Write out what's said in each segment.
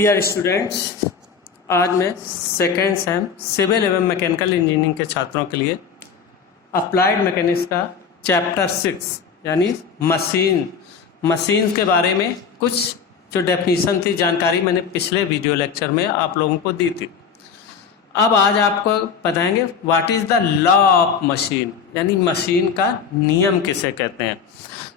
Dear students, आज मैं second same civil एवं मैकेनिकल इंजीनियरिंग के छात्रों के लिए अप्लाइड मैकेनिक्स का चैप्टर 6 यानी मशीन के बारे में कुछ जो डेफिनीशन थी, जानकारी मैंने पिछले वीडियो लेक्चर में आप लोगों को दी थी। अब आज आपको बताएंगे what is the law of machine, यानी मशीन का नियम किसे कहते हैं।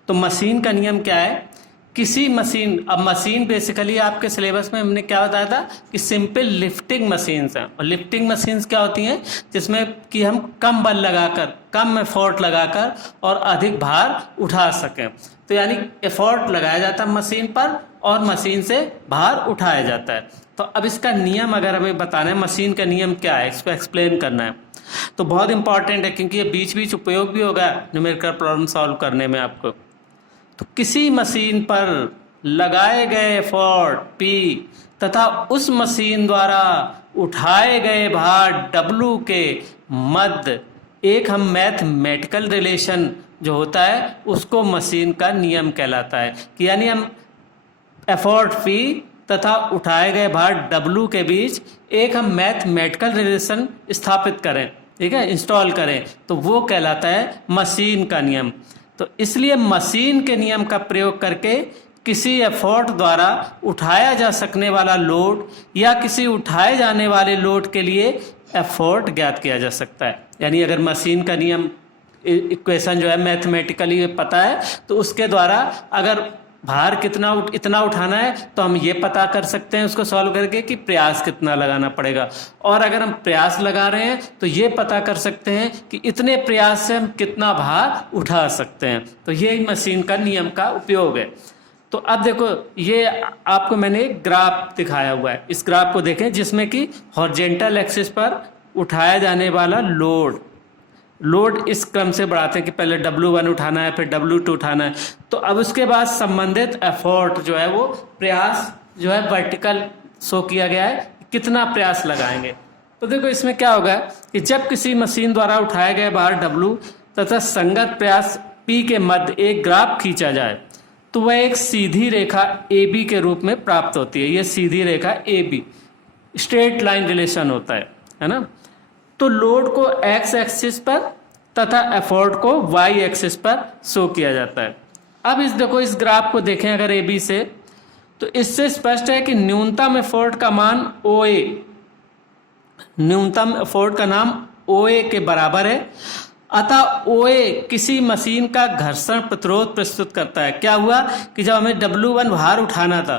तो मशीन का नियम क्या है? किसी मशीन, अब मशीन बेसिकली आपके सिलेबस में हमने क्या बताया था कि सिंपल लिफ्टिंग मशीन्स हैं। और लिफ्टिंग मशीन्स क्या होती हैं? जिसमें कि हम कम बल लगाकर, कम एफर्ट लगाकर और अधिक भार उठा सकें। तो यानी एफर्ट लगाया जाता है मशीन पर और मशीन से भार उठाया जाता है। तो अब इसका नियम अगर हमें बताना है, मशीन का नियम क्या है, इसको एक्सप्लेन करना है, तो बहुत इंपॉर्टेंट है, क्योंकि ये बीच बीच उपयोग भी होगा न्यूमेरिकल प्रॉब्लम सॉल्व करने में आपको। तो किसी मशीन पर लगाए गए एफर्ट P तथा उस मशीन द्वारा उठाए गए भार W के मध्य एक हम मैथमेटिकल रिलेशन जो होता है उसको मशीन का नियम कहलाता है। कि यानी हम एफर्ट P तथा उठाए गए भार W के बीच एक हम मैथमेटिकल रिलेशन स्थापित करें, ठीक है, इंस्टॉल करें, तो वो कहलाता है मशीन का नियम। तो इसलिए मशीन के नियम का प्रयोग करके किसी एफर्ट द्वारा उठाया जा सकने वाला लोड या किसी उठाए जाने वाले लोड के लिए एफर्ट ज्ञात किया जा सकता है। यानी अगर मशीन का नियम इक्वेशन जो है मैथमेटिकली पता है, तो उसके द्वारा अगर भार इतना उठाना है तो हम ये पता कर सकते हैं उसको सॉल्व करके कि प्रयास कितना लगाना पड़ेगा। और अगर हम प्रयास लगा रहे हैं तो ये पता कर सकते हैं कि इतने प्रयास से हम कितना भार उठा सकते हैं। तो ये मशीन का नियम का उपयोग है। तो अब देखो, ये आपको मैंने एक ग्राफ दिखाया हुआ है। इस ग्राफ को देखें जिसमें कि हॉरिजॉन्टल एक्सिस पर उठाया जाने वाला लोड इस क्रम से बढ़ाते हैं कि पहले W1 उठाना है, फिर W2 उठाना है। तो अब उसके बाद संबंधित एफर्ट जो है वो प्रयास जो है वर्टिकल शो किया गया है, कितना प्रयास लगाएंगे। तो देखो इसमें क्या होगा कि जब किसी मशीन द्वारा उठाए गए भार W तथा संगत प्रयास P के मध्य एक ग्राफ खींचा जाए तो वह एक सीधी रेखा AB के रूप में प्राप्त होती है। ये सीधी रेखा AB स्ट्रेट लाइन रिलेशन होता है ना। तो लोड को x एक्सिस पर तथा एफर्ट को y एक्सिस पर शो किया जाता है। अब इस ग्राफ को देखें अगर AB से, तो इससे स्पष्ट है कि न्यूनतम एफर्ट का मान OA, न्यूनतम एफर्ट का नाम OA के बराबर है। अतः OA किसी मशीन का घर्षण प्रतिरोध प्रस्तुत करता है। क्या हुआ कि जब हमें W1 भार उठाना था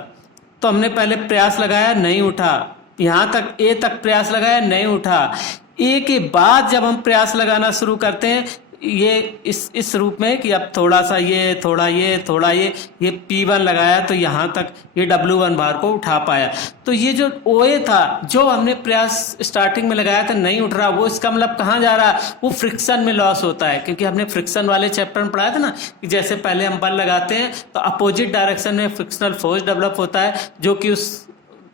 तो हमने पहले प्रयास लगाया, नहीं उठा, यहाँ तक A तक प्रयास लगाया, नहीं उठा। A के बाद जब हम प्रयास लगाना शुरू करते हैं ये इस रूप में कि अब थोड़ा सा ये, थोड़ा ये P1 लगाया तो यहाँ तक ये W1 भार को उठा पाया। तो ये जो OA था, जो हमने प्रयास स्टार्टिंग में लगाया था, नहीं उठ रहा, वो इसका मतलब कहाँ जा रहा, वो फ्रिक्शन में लॉस होता है। क्योंकि हमने फ्रिक्शन वाले चैप्टर में पढ़ाया था ना कि जैसे पहले हम बल लगाते हैं तो अपोजिट डायरेक्शन में फ्रिक्शनल फोर्स डेवलप होता है जो कि उस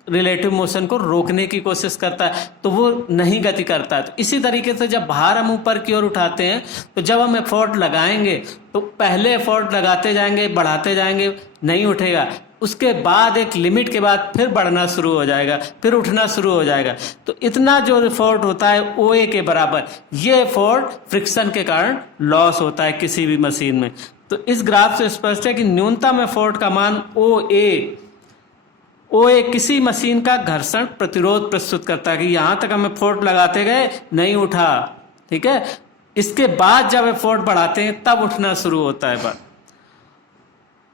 रिलेटिव मोशन को रोकने की कोशिश करता है, तो वो नहीं गति करता है। तो इसी तरीके से जब भार हम ऊपर की ओर उठाते हैं तो जब हम एफर्ट लगाएंगे तो पहले एफर्ट लगाते जाएंगे, बढ़ाते जाएंगे, नहीं उठेगा, उसके बाद एक लिमिट के बाद फिर बढ़ना शुरू हो जाएगा, फिर उठना शुरू हो जाएगा। तो इतना जो एफर्ट होता है OA के बराबर, ये एफर्ट फ्रिक्शन के कारण लॉस होता है किसी भी मशीन में। तो इस ग्राफ से स्पष्ट है कि न्यूनतम एफर्ट का मान OA किसी मशीन का घर्षण प्रतिरोध प्रस्तुत करता है कि यहाँ तक हम एफर्ट लगाते गए, नहीं उठा, ठीक है, इसके बाद जब एफर्ट बढ़ाते हैं तब उठना शुरू होता है बात।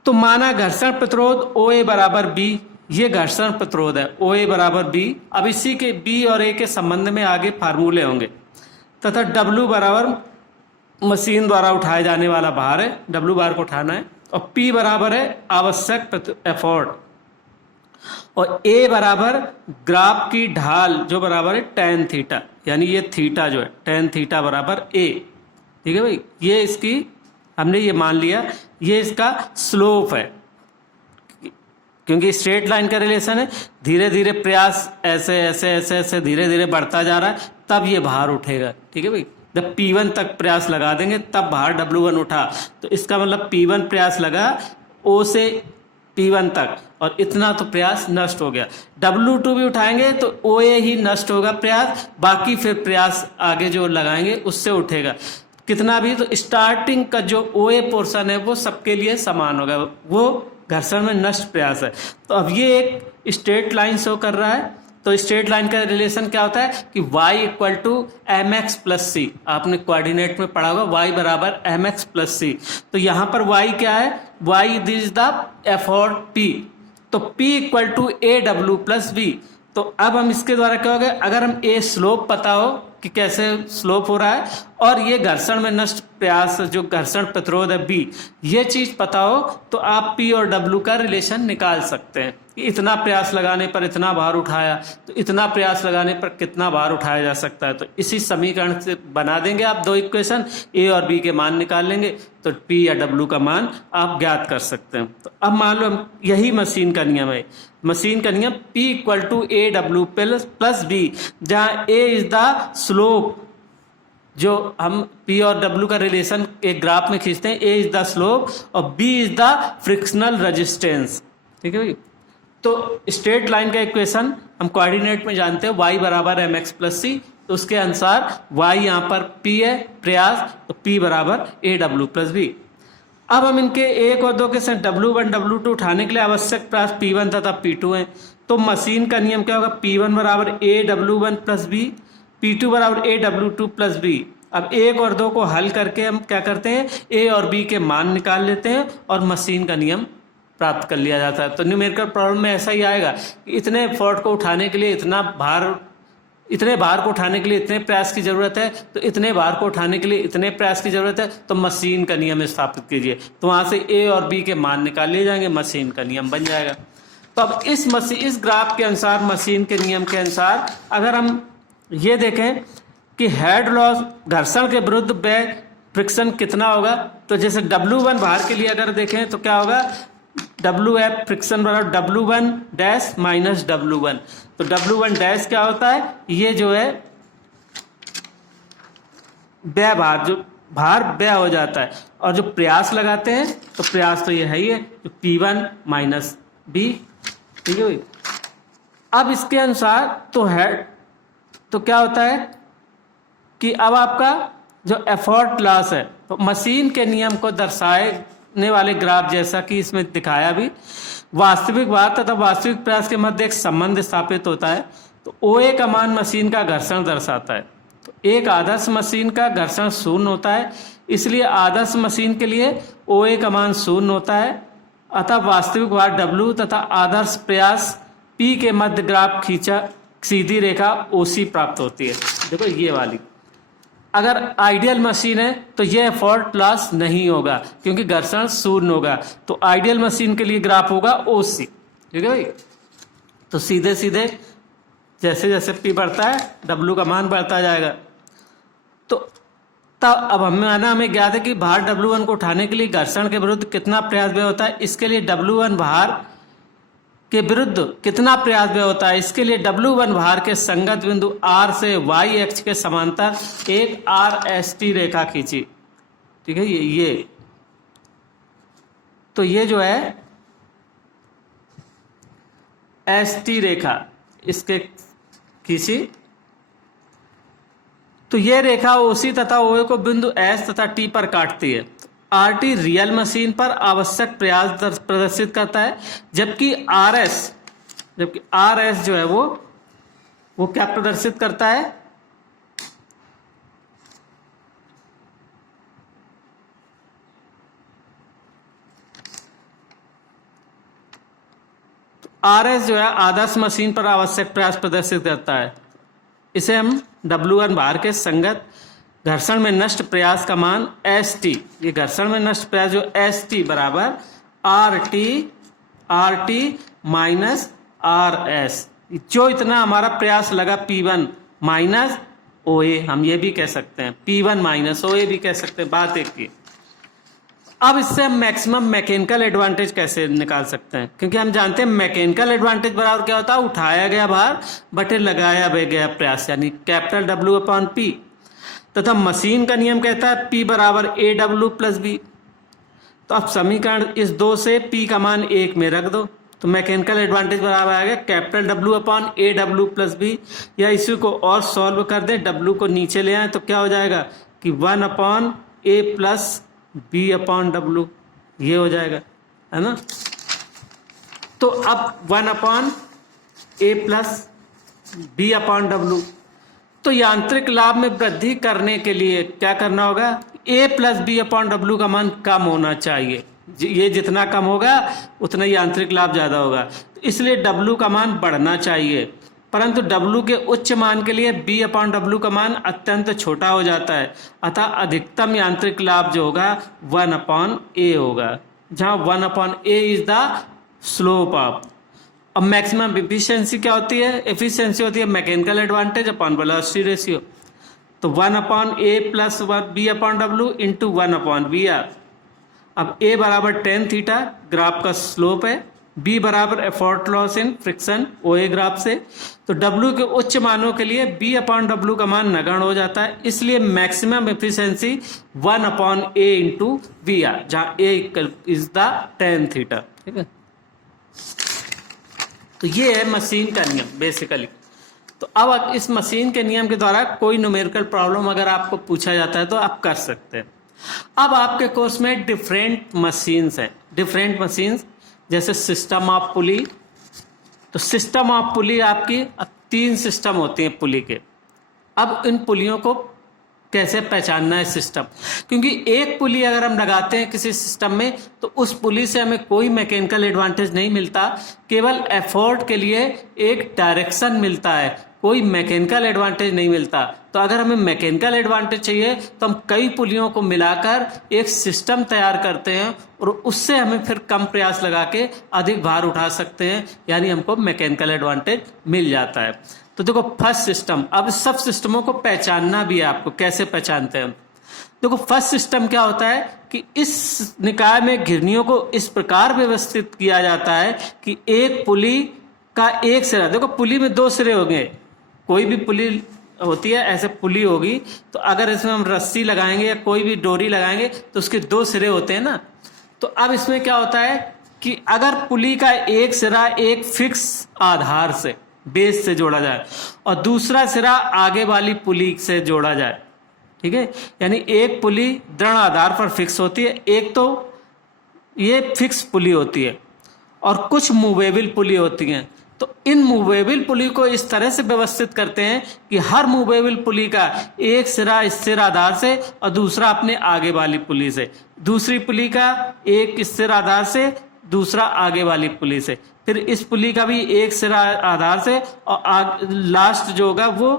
तो माना घर्षण प्रतिरोध OA बराबर B, ये घर्षण प्रतिरोध है OA बराबर B। अब इसी के B और A के संबंध में आगे फार्मूले होंगे। तथा W बराबर मशीन द्वारा उठाए जाने वाला भार है, W भार को उठाना है, और P बराबर है आवश्यक एफर्ट, और A बराबर ग्राफ की ढाल जो बराबर है tan थीटा, यानी ये थीटा जो है tan थीटा बराबर A, ठीक है भाई। ये इसकी हमने ये मान लिया, ये इसका स्लोप है, क्योंकि स्ट्रेट लाइन का रिलेशन है। धीरे धीरे प्रयास ऐसे ऐसे ऐसे ऐसे धीरे धीरे बढ़ता जा रहा है, तब ये भार उठेगा, ठीक है भाई। जब P1 तक प्रयास लगा देंगे तब भार W1 उठा, तो इसका मतलब P1 प्रयास लगा, O से P1 तक, और इतना तो प्रयास नष्ट हो गया। W2 भी उठाएंगे तो OA ही नष्ट होगा प्रयास, बाकी फिर प्रयास आगे जो लगाएंगे उससे उठेगा कितना भी। तो स्टार्टिंग का जो OA पोर्शन है वो सबके लिए समान होगा, वो घर्षण में नष्ट प्रयास है। तो अब ये एक स्ट्रेट लाइन शो कर रहा है, तो स्ट्रेट लाइन का रिलेशन क्या होता है कि y equal to m x plus c, आपने कोऑर्डिनेट में पढ़ा होगा y बराबर एम एक्स प्लस सी। तो यहाँ पर y क्या है, y is the effort P, तो P equal to A W plus B. तो अब हम इसके द्वारा क्या होगा, अगर हम ए स्लोप पता हो कि कैसे स्लोप हो रहा है, और ये घर्षण में नष्ट प्रयास जो घर्षण प्रतिरोध है B, ये चीज पता हो तो आप P और W का रिलेशन निकाल सकते हैं। इतना प्रयास लगाने पर इतना भार उठाया, तो इतना प्रयास लगाने पर कितना भार उठाया जा सकता है। तो इसी समीकरण से बना देंगे आप दो इक्वेशन, A और B के मान निकाल लेंगे, तो P या W का मान आप ज्ञात कर सकते हैं। तो अब मान लो यही मशीन का नियम है, मशीन का नियम P equal to A W plus B, जहाँ A इज द स्लोप, जो हम P और W का रिलेशन एक ग्राफ में खींचते हैं, A इज द स्लोप और B is the frictional resistance. ठीक है भाई, तो स्ट्रेट लाइन का इक्वेशन हम कोऑर्डिनेट में जानते हैं y बराबर एम एक्स प्लस सी, तो उसके अनुसार y यहाँ पर P है प्रयास, तो P बराबर ए डब्ल्यू प्लस बी। अब हम इनके एक और दो के साथ W1 W2 उठाने के लिए आवश्यक प्रयास P1 तथा P2 हैं। तो मशीन का नियम क्या होगा, P1 बराबर ए W1 प्लस बी, P2 बराबर ए W2 प्लस बी। अब एक और दो को हल करके हम क्या करते हैं, A और B के मान निकाल लेते हैं और मशीन का नियम प्राप्त कर लिया जाता है। तो न्यूमेरिकल प्रॉब्लम में ऐसा ही आएगा कि इतने एफर्ट को उठाने के लिए इतना भार, इतने भार को उठाने के लिए इतने प्रयास की जरूरत है, तो इतने भार को उठाने के लिए इतने प्रयास की जरूरत है, तो मशीन का नियम स्थापित कीजिए। तो वहां से A और B के मान निकाल लिए जाएंगे, मशीन का नियम बन जाएगा। तो अब इस ग्राफ के अनुसार, मशीन के नियम के अनुसार अगर हम ये देखें कि हेड लॉस घर्षण के विरुद्ध बैक फ्रिक्शन कितना होगा, तो जैसे W1 भार के लिए अगर देखें तो क्या होगा, WF फ्रिक्शन बराबर W1 डैश माइनस W1। तो W1 डैश क्या होता है, ये जो है व्यय भार, जो भार व्यय हो जाता है, और जो प्रयास लगाते हैं तो प्रयास तो ये है ही है, तो P1 माइनस B। ठीक है भाई, अब इसके अनुसार तो हेड, तो क्या होता है कि अब आपका जो एफर्ट लॉस है, तो मशीन के नियम को दर्शाने वाले ग्राफ जैसा कि इसमें दिखाया भी, वास्तविक भार तथा वास्तविक प्रयास के मध्य एक संबंध स्थापित होता है। तो OA का मान मशीन का घर्षण दर्शाता है। तो एक आदर्श मशीन का घर्षण शून्य होता है, इसलिए आदर्श मशीन के लिए OA का मान शून्य होता है। अतः वास्तविक भार W तथा आदर्श प्रयास P के मध्य ग्राफ खींचा सीधी रेखा OC प्राप्त होती है। देखो ये वाली, अगर आइडियल मशीन है तो ये एफर्ट लॉस नहीं होगा क्योंकि घर्षण शून्य होगा, तो आइडियल मशीन के लिए ग्राफ होगा OC। ठीक है भाई, तो सीधे सीधे जैसे जैसे P बढ़ता है W का मान बढ़ता जाएगा। तो तब अब हमें ज्ञात है कि भार W1 को उठाने के लिए घर्षण के विरुद्ध कितना प्रयास व्यय होता है, इसके लिए W1 भार के विरुद्ध कितना प्रयास व्यय होता है, इसके लिए W1 भार के संगत बिंदु R से Y अक्ष के समांतर एक RST रेखा खींची। ठीक है, ये तो ये जो है ST रेखा इसके खींची, तो ये रेखा OC तथा OA को बिंदु S तथा T पर काटती है। RT रियल मशीन पर आवश्यक प्रयास प्रदर्शित करता है, जबकि RS जो है वो क्या प्रदर्शित करता है, RS जो है आदर्श मशीन पर आवश्यक प्रयास प्रदर्शित करता है। इसे हम W1 भार के संगत घर्षण में नष्ट प्रयास का मान ST, ये घर्षण में नष्ट प्रयास जो ST बराबर RT माइनस RS, जो इतना हमारा प्रयास लगा P1 माइनस OA, हम ये भी कह सकते हैं P1 माइनस OA भी कह सकते हैं, बात एक ही। अब इससे हम मैक्सिमम मैकेनिकल एडवांटेज कैसे निकाल सकते हैं, क्योंकि हम जानते हैं मैकेनिकल एडवांटेज बराबर क्या होता है, उठाया गया भार बटे लगाया गया प्रयास, यानी कैपिटल W अपॉन P। तथा मशीन का नियम कहता है P बराबर AW प्लस B। तो अब समीकरण इस 2 से P का मान 1 में रख दो, तो मैकेनिकल एडवांटेज बराबर आ गया capital W upon A W plus B, या इसी को और सॉल्व कर दें, W को नीचे ले आए तो क्या हो जाएगा कि 1 upon A plus B upon W, ये हो जाएगा, है ना। तो अब 1 upon A plus B upon W, तो यांत्रिक लाभ में वृद्धि करने के लिए क्या करना होगा, ए प्लस बी अपॉन डब्ल्यू का मान कम होना चाहिए, ये जितना कम होगा उतना यांत्रिक लाभ ज़्यादा होगा, तो इसलिए डब्ल्यू का मान बढ़ना चाहिए, परंतु डब्ल्यू के उच्च मान के लिए बी अपॉन डब्ल्यू का मान अत्यंत छोटा हो जाता है, अतः अधिकतम यांत्रिक लाभ जो होगा 1 अपॉन ए होगा, जहाँ 1 upon A is the slope of. अब मैक्सिमम एफिशिएंसी क्या होती है, एफिशिएंसी होती है mechanical advantage upon velocity ratio, तो 1 upon A plus B upon W into 1 upon V R. अब ए बराबर टेन थीटा ग्राफ का स्लोप है, बी बराबर effort loss in friction O A graph से, तो डब्ल्यू के उच्च मानों के लिए बी अपॉन डब्ल्यू का मान नगण्य हो जाता है, इसलिए maximum efficiency 1 upon A into V R, जहाँ A is the tan theta, ठीक है। तो ये है मशीन का नियम बेसिकली। तो अब इस मशीन के नियम के द्वारा कोई न्यूमेरिकल प्रॉब्लम अगर आपको पूछा जाता है तो आप कर सकते हैं। अब आपके कोर्स में डिफरेंट मशीन्स हैं, डिफरेंट मशीन्स जैसे सिस्टम ऑफ पुली, तो सिस्टम ऑफ पुली आपकी अब 3 सिस्टम होती हैं पुली के। अब इन पुलियों को कैसे पहचानना है सिस्टम, क्योंकि एक पुली अगर हम लगाते हैं किसी सिस्टम में तो उस पुली से हमें कोई मैकेनिकल एडवांटेज नहीं मिलता, केवल एफर्ट के लिए एक डायरेक्शन मिलता है, कोई मैकेनिकल एडवांटेज नहीं मिलता। तो अगर हमें मैकेनिकल एडवांटेज चाहिए तो हम कई पुलियों को मिलाकर एक सिस्टम तैयार करते हैं और उससे हमें फिर कम प्रयास लगा के अधिक भार उठा सकते हैं, यानी हमको मैकेनिकल एडवांटेज मिल जाता है। तो देखो फर्स्ट सिस्टम, अब सब सिस्टमों को पहचानना भी है आपको, कैसे पहचानते हैं। देखो फर्स्ट सिस्टम क्या होता है कि इस निकाय में घिरनियों को इस प्रकार व्यवस्थित किया जाता है कि एक पुली का एक सिरा, देखो पुली में 2 सिरे होंगे, कोई भी पुली होती है ऐसे पुली होगी, तो अगर इसमें हम रस्सी लगाएंगे या कोई भी डोरी लगाएंगे तो उसके 2 सिरे होते हैं ना। तो अब इसमें क्या होता है कि अगर पुली का एक सिरा एक फिक्स आधार से बेस से जोड़ा जाए और दूसरा सिरा आगे वाली पुली से जोड़ा जाए, ठीक है, यानी एक पुली दृढ़ आधार पर फिक्स होती है, एक तो ये फिक्स पुली होती है और कुछ मूवेबल पुली होती हैं। तो इन मूवेबल पुली को इस तरह से व्यवस्थित करते हैं कि हर मूवेबल पुली का एक सिरा स्थिर आधार से और दूसरा अपने आगे वाली पुली से, दूसरी पुली का एक स्थिर आधार से दूसरा आगे वाली पुली से, फिर इस पुली का भी एक सिरा आधार से और लास्ट जो होगा वो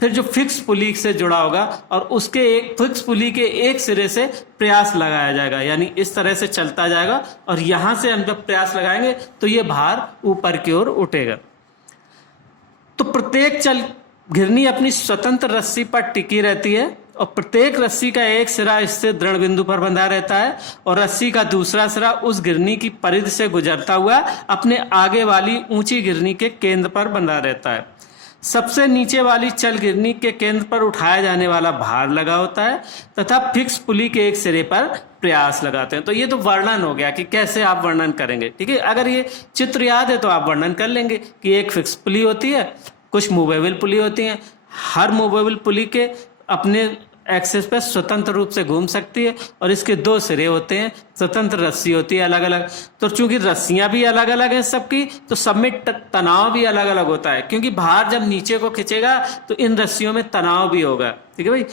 फिर जो फिक्स पुली से जुड़ा होगा और उसके एक फिक्स पुली के एक सिरे से प्रयास लगाया जाएगा, यानी इस तरह से चलता जाएगा और यहां से हम जब प्रयास लगाएंगे तो ये भार ऊपर की ओर उठेगा। तो प्रत्येक घिरनी अपनी स्वतंत्र रस्सी पर टिकी रहती है और प्रत्येक रस्सी का एक सिरा इससे दृढ़ बिंदु पर बंधा रहता है और रस्सी का दूसरा सिरा उस घिरनी की परिधि से गुजरता हुआ अपने आगे वाली ऊंची घिरनी के केंद्र पर बंधा रहता है। सबसे नीचे वाली चल घिरनी के केंद्र पर उठाया जाने वाला भार लगा होता है तथा फिक्स पुली के एक सिरे पर प्रयास लगाते हैं। तो ये तो वर्णन हो गया कि कैसे आप वर्णन करेंगे, ठीक है। अगर ये चित्र याद है तो आप वर्णन कर लेंगे कि एक फिक्स पुली होती है, कुछ मूवेबल पुली होती हैं, हर मूवेबल पुली के अपने एक्सेस पर स्वतंत्र रूप से घूम सकती है और इसके 2 सिरे होते हैं, स्वतंत्र रस्सी होती है अलग अलग। तो चूंकि रस्सियां भी अलग अलग हैं सबकी, तो सब में तनाव भी अलग अलग होता है, क्योंकि भार जब नीचे को खींचेगा तो इन रस्सियों में तनाव भी होगा, ठीक है भाई,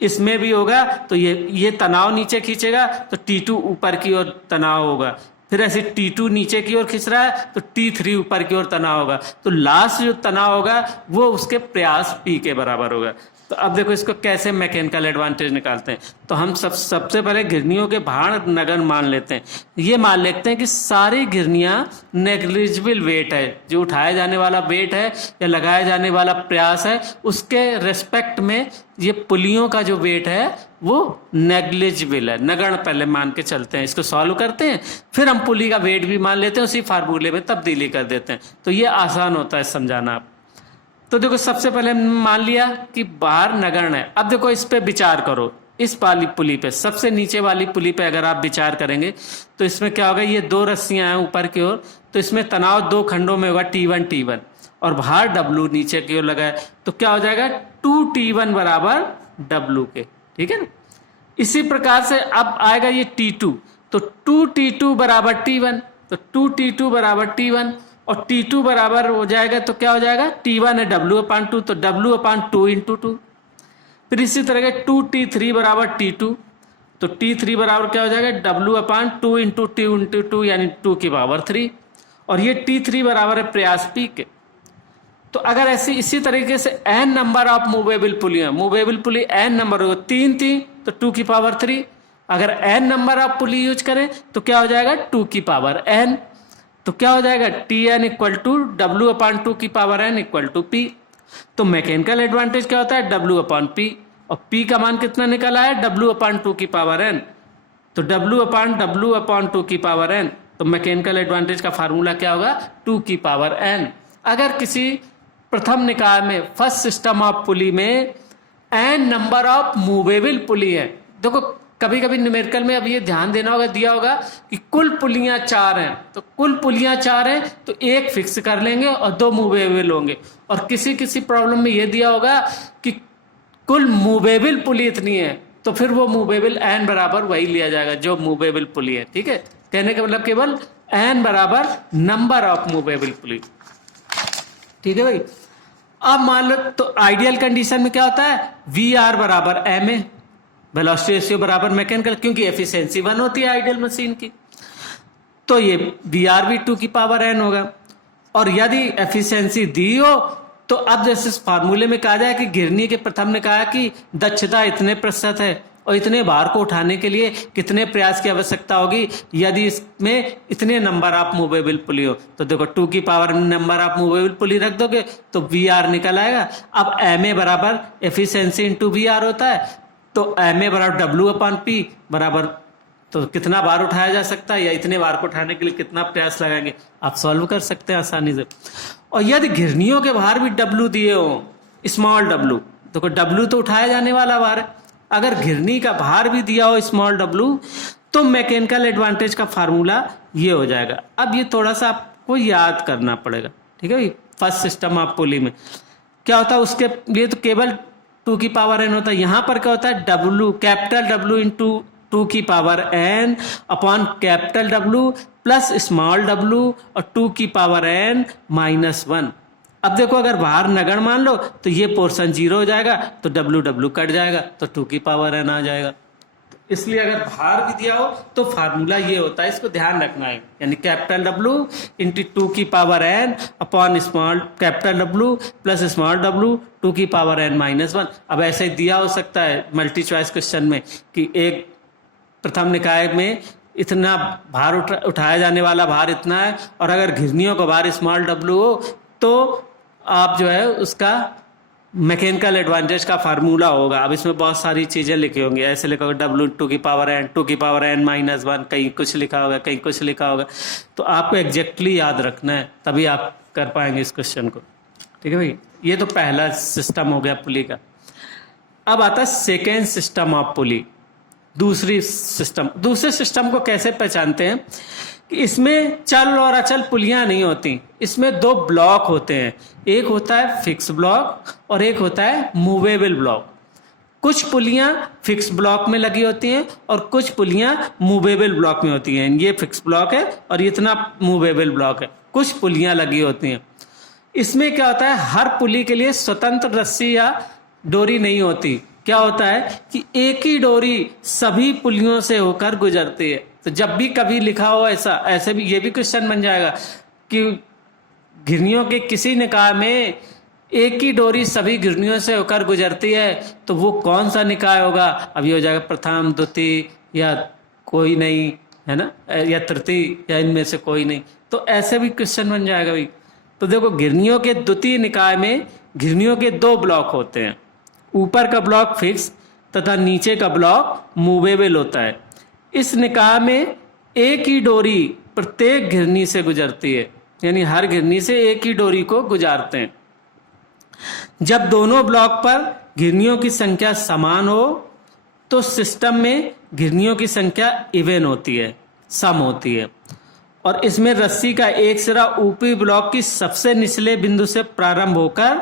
इसमें भी होगा। तो ये तनाव नीचे खींचेगा तो T2 ऊपर की ओर तनाव होगा, फिर ऐसे T2 नीचे की ओर खींच रहा है तो T3 ऊपर की ओर तनाव होगा, तो लास्ट जो तनाव होगा वो उसके प्रयास P के बराबर होगा। तो अब देखो इसको कैसे मैकेनिकल एडवांटेज निकालते हैं। तो हम सबसे पहले घिरनियों के भार नगण्य मान लेते हैं। ये मान लेते हैं कि सारी घिरनियां नेग्लिजिबल वेट है, जो उठाया जाने वाला वेट है या लगाया जाने वाला प्रयास है उसके रेस्पेक्ट में ये पुलियों का जो वेट है वो नेग्लिजिबल है, नगण्य पहले मान के चलते हैं। इसको सॉल्व करते हैं, फिर हम पुली का वेट भी मान लेते हैं, उसी फार्मूले में तब्दीली कर देते हैं। तो ये आसान होता है समझाना। आप तो देखो सबसे पहले मान लिया कि भार नगण्य है। अब देखो इस पे विचार करो, इस वाली पुली पे, सबसे नीचे वाली पुली पे अगर आप विचार करेंगे तो इसमें क्या होगा, ये दो रस्सियां हैं ऊपर की ओर, तो इसमें तनाव दो खंडों में होगा T1 T1 और भार W नीचे की ओर लगा है, तो क्या हो जाएगा 2T1 बराबर W के, ठीक है ना। इसी प्रकार से अब आएगा ये T2, तो 2T2 बराबर T1, तो 2T2 बराबर T1 और T2 बराबर हो जाएगा, तो क्या हो जाएगा T1 है W/2, तो W/2 इंटू 2। फिर इसी तरह के 2T3 बराबर T2, तो T3 बराबर क्या हो जाएगा W/2 इंटू 2 यानी 2 की पावर 3, और ये T3 बराबर है प्रयास P के। तो अगर ऐसी इसी तरीके से n नंबर ऑफ मूवेबल पुलियां, मूवेबल पुली n नंबर हो, 3 तो 2 की पावर 3, अगर n number of pulley use करें तो क्या हो जाएगा 2 की पावर n, तो क्या हो जाएगा Tn इक्वल टू W/2 की power n equal to P। तो मैकेनिकल एडवांटेज क्या होता है W/P, और P का मान कितना निकला है W/2 की पावर n, तो W/2 की पावर n, तो मैकेनिकल एडवांटेज का फार्मूला क्या होगा 2 की पावर n। अगर किसी प्रथम निकाय में फर्स्ट सिस्टम ऑफ पुली में n number of movable pulley है, देखो कभी कभी न्यूमेरिकल में अब ये ध्यान देना होगा, दिया होगा कि कुल पुलियां 4 हैं, तो कुल पुलियां 4 हैं तो एक फिक्स कर लेंगे और 2 मूवेबल होंगे, और किसी किसी प्रॉब्लम में ये दिया होगा कि कुल मूवेबल पुली इतनी है, तो फिर वो मूवेबल n बराबर वही लिया जाएगा जो मूवेबल पुली है, ठीक है। कहने का मतलब केवल n बराबर नंबर ऑफ मूवेबल पुली, ठीक है भाई। अब मान लो तो आइडियल कंडीशन में क्या होता है VR बराबर MA, वेलोसिटी रेशियो बराबर मैकेनिकल, क्योंकि एफिशिएंसी 1 होती है आइडियल मशीन की, तो ये VR भी 2 की पावर n होगा। और यदि एफिशिएंसी दी हो तो अब जैसे इस फार्मूले में कहा जाए कि घिरनी के प्रथम ने कहा कि दक्षता इतने प्रतिशत है और इतने भार को उठाने के लिए कितने प्रयास की आवश्यकता होगी, यदि इसमें इतने नंबर ऑफ मूवेबल पुली हो, तो देखो 2 की power number of movable pulley रख दोगे तो VR निकल आएगा। अब MA बराबर एफिशिएंसी इंटू VR होता है, तो MA बराबर W/P बराबर, तो कितना भार उठाया जा सकता है या इतने भार को उठाने के लिए कितना प्रयास लगाएंगे, आप सॉल्व कर सकते हैं आसानी से। और यदि घिरनियों के भार भी W दिए हो, स्मॉल w, देखो W तो उठाया जाने वाला भार है, अगर घिरनी का भार भी दिया हो स्मॉल w, तो मैकेनिकल एडवांटेज का फार्मूला ये हो जाएगा। अब ये थोड़ा सा आपको याद करना पड़ेगा, ठीक है भाई। फर्स्ट सिस्टम ऑफ पुली में क्या होता है, उसके लिए तो केवल 2 की पावर n होता है, यहाँ पर क्या होता है W, कैपिटल W इंटू 2 की power n upon capital W plus small w और 2 की पावर n माइनस 1। अब देखो अगर भार नगण्य मान लो तो ये पोर्शन 0 हो जाएगा, तो W कट जाएगा, तो 2 की पावर n आ जाएगा। इसलिए अगर भार भी दिया हो तो फार्मूला ये होता है, इसको ध्यान रखना है, यानी कैपिटल W इंटू 2 की power n upon small capital W plus small w 2 की पावर n माइनस 1। अब ऐसे ही दिया हो सकता है मल्टी चॉइस क्वेश्चन में कि एक प्रथम निकाय में इतना भार उठाया जाने वाला भार इतना है, और अगर घिरनियों का भार स्मॉल w हो तो आप जो है उसका मैकेनिकल एडवांटेज का फार्मूला होगा। अब इसमें बहुत सारी चीज़ें लिखी होंगी, ऐसे लिखा होगा W 2 की पावर n 2 की पावर n माइनस 1, कहीं कुछ लिखा होगा कहीं कुछ लिखा होगा, तो आपको एग्जैक्टली याद रखना है, तभी आप कर पाएंगे इस क्वेश्चन को, ठीक है भाई। ये तो पहला सिस्टम हो गया पुली का। अब आता है सेकेंड सिस्टम ऑफ पुली, दूसरे सिस्टम को कैसे पहचानते हैं कि इसमें चल और अचल पुलियां नहीं होती, इसमें 2 ब्लॉक होते हैं, एक होता है फिक्स ब्लॉक और एक होता है मूवेबल ब्लॉक। कुछ पुलियां फिक्स ब्लॉक में लगी होती हैं और कुछ पुलियां मूवेबल ब्लॉक में होती हैं। ये फिक्स ब्लॉक है और इतना मूवेबल ब्लॉक है, कुछ पुलियां लगी होती हैं। इसमें क्या होता है, हर पुली के लिए स्वतंत्र रस्सी या डोरी नहीं होती। क्या होता है कि एक ही डोरी सभी पुलियों से होकर गुजरती है। तो जब भी कभी लिखा हो ऐसे भी ये भी क्वेश्चन बन जाएगा कि घिरनियों के किसी निकाय में एक ही डोरी सभी घिरनियों से होकर गुजरती है, तो वो कौन सा निकाय होगा। अब ये हो जाएगा प्रथम, द्वितीय या कोई नहीं, है ना, या तृतीय या इनमें से कोई नहीं। तो ऐसे भी क्वेश्चन बन जाएगा भाई। तो देखो घिरनियों के द्वितीय निकाय में घिरनियों के 2 ब्लॉक होते हैं, ऊपर का ब्लॉक फिक्स तथा नीचे का ब्लॉक मूवेबल होता है। इस निकाय में एक ही डोरी प्रत्येक घिरनी से गुजरती है, यानी हर घिरनी से एक ही डोरी को गुजारते हैं। जब दोनों ब्लॉक पर घिरनियों की संख्या समान हो तो सिस्टम में घिरनियों की संख्या इवन होती है, सम होती है। और इसमें रस्सी का एक सिरा ऊपरी ब्लॉक की सबसे निचले बिंदु से प्रारंभ होकर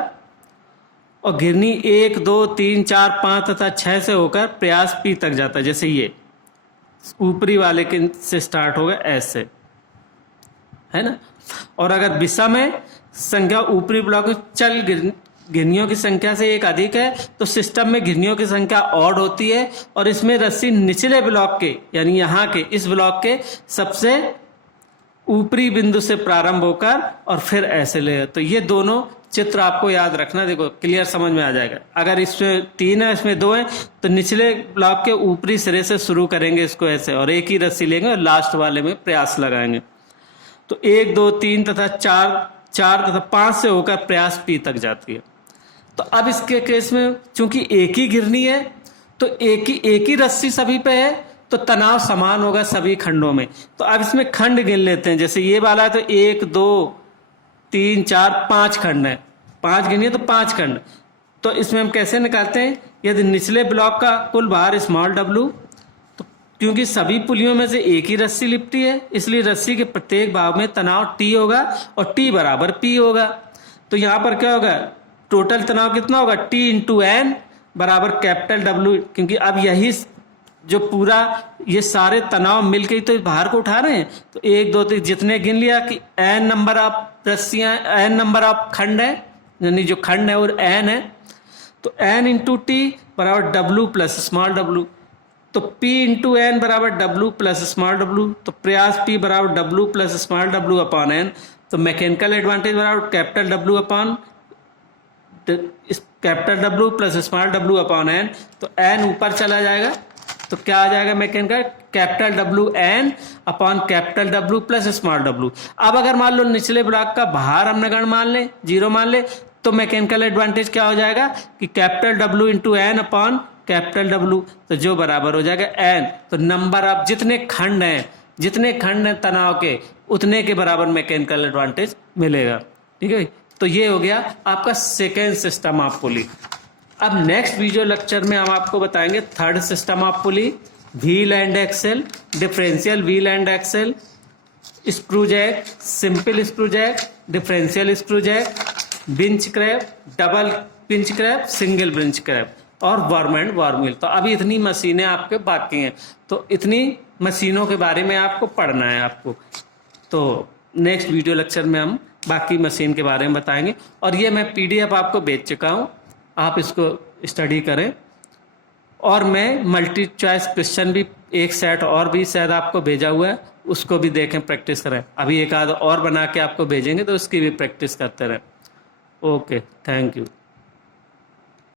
और घिरनी 1, 2, 3, 4, 5 तथा 6 से होकर प्रयास P तक जाता है। जैसे ये ऊपरी वाले के से स्टार्ट होगा ऐसे, है ना। और अगर विषम है संख्या ऊपरी ब्लॉक में चल घिरनियों की संख्या से एक अधिक है तो सिस्टम में घिरनियों की संख्या ऑड होती है और इसमें रस्सी निचले ब्लॉक के यानी यहाँ के इस ब्लॉक के सबसे ऊपरी बिंदु से प्रारंभ होकर और फिर ऐसे ले। तो ये दोनों चित्र आपको याद रखना, देखो क्लियर समझ में आ जाएगा। अगर इसमें 3 है इसमें 2 है तो निचले ब्लॉक के ऊपरी सिरे से शुरू करेंगे इसको ऐसे और एक ही रस्सी लेंगे और लास्ट वाले में प्रयास लगाएंगे। तो 1, 2, 3 तथा 4 तथा 5 से होकर प्रयास P तक जाती है। तो अब इसके केस में चूंकि एक ही घिरनी है तो एक ही रस्सी सभी पे है तो तनाव समान होगा सभी खंडों में। तो अब इसमें खंड गिन लेते हैं। जैसे ये वाला है तो 1, 2, 3, 4, 5 खंड है, 5 गिनिए तो 5 खंड। तो इसमें हम कैसे निकालते हैं, यदि निचले ब्लॉक का कुल भार स्मॉल w, तो क्योंकि सभी पुलियों में से एक ही रस्सी लिपटी है इसलिए रस्सी के प्रत्येक भाग में तनाव T होगा और T बराबर P होगा। तो यहाँ पर क्या होगा, टोटल तनाव कितना होगा, T इंटू एन बराबर कैपिटल W, क्योंकि अब यही जो पूरा ये सारे तनाव मिलके ही तो इस भार को उठा रहे हैं। तो 1, 2, 3 जितने गिन लिया कि n नंबर ऑफ रस्सियां, n नंबर ऑफ खंड है, यानी जो खंड है और n है, तो n इंटू टी बराबर W प्लस स्मॉल w। तो P इंटू एन बराबर W प्लस स्मॉल w। तो प्रयास P बराबर W plus small w upon n। तो मैकेनिकल एडवांटेज बराबर capital W upon capital W plus small w upon n। तो n ऊपर चला जाएगा तो क्या आ जाएगा mechanical, capital W n upon capital W plus small w। अब अगर मान लो निचले ब्लॉक का भार हम नगण्य मान ले, 0 मान ले, तो मैकेनिकल एडवांटेज क्या हो जाएगा कि capital W into N upon capital W, तो जो बराबर हो जाएगा n। तो नंबर ऑफ जितने खंड हैं तनाव के उतने के बराबर मैकेनिकल एडवांटेज मिलेगा। ठीक है, तो ये हो गया आपका सेकेंड सिस्टम ऑफ पुली। अब नेक्स्ट वीडियो लेक्चर में हम आपको बताएंगे third system of pulley, wheel and axle, differential wheel and axle, screw jack, simple screw jack, differential screw jack, winch crab, double winch crab, single winch crab और worm and worm wheel. तो अभी इतनी मशीनें आपके बाकी हैं, तो इतनी मशीनों के बारे में आपको पढ़ना है आपको। तो नेक्स्ट वीडियो लेक्चर में हम बाकी मशीन के बारे में बताएंगे। और ये मैं PDF आपको भेज चुका हूँ, आप इसको स्टडी करें। और मैं मल्टी चॉइस क्वेश्चन भी एक सेट और भी शायद आपको भेजा हुआ है, उसको भी देखें, प्रैक्टिस करें। अभी एक आध और बना के आपको भेजेंगे तो उसकी भी प्रैक्टिस करते रहें। Okay, thank you.